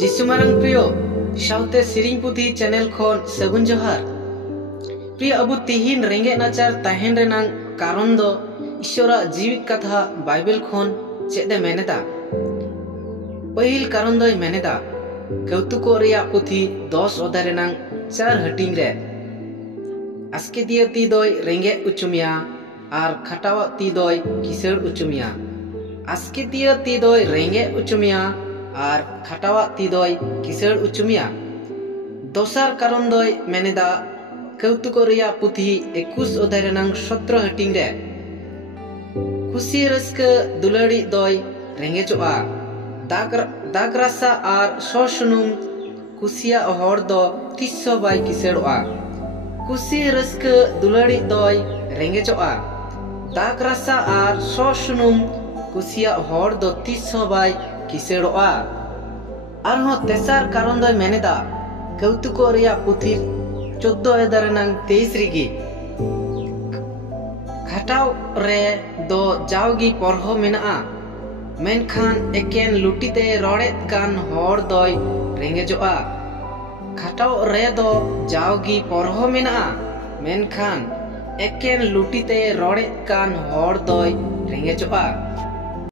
जिसुमारंग प्रियो साउते सिरिंग पुथी चैनल खोन सगुन जोहार प्रिय अबु तिहिन रेंगे नाचार ताहेन रेनांग कारण दो ईश्वरा जीवित कथा बाइबल खोन चेदे मेनेदा पहिल कारण दोय मेनेदा कौतुको रिया पुथी 10 अध्याय रेनांग 4 हटिंग रे आस्के दिया ती दोय रेंगे उचुमिया आर खटावा ती दोय किसड़ उचुमिया आस्के दिया ती दोय रेंगे उचुमिया आर खटावा ती दोय किसड़ उचुमिया दोसार कारण दोय मेनेदा कौतुको रिया पुथी 21 अध्याय रेनांग 17 हटिंग रे खुशी रस्के दुलाड़ी दोय रेंगे चोआ दाग रासा आर सोशनुम कुसिया हर दो 300 बाय किसड़ोआ खुशी रस्के दुलाड़ी दोय रेंगे चोआ दाग रासा आर सोशनुम कुसिया हर दो 300 बाय किसड़ोआ आरहो तेसार कारण दोय मेनेदा कौतुको रिया पुथी 14 अध्याय रेनांग 23 रिगी खटाव रे दो जावगी परहो मेना मेनखान एकेन लुटीते रोड़ेत कान हर दोय रेंगेजोआ खटाव रे दो जावगी परहो मेना मेनखान एकेन लुटीते रोड़ेत कान हर दोय रेंगेजोआ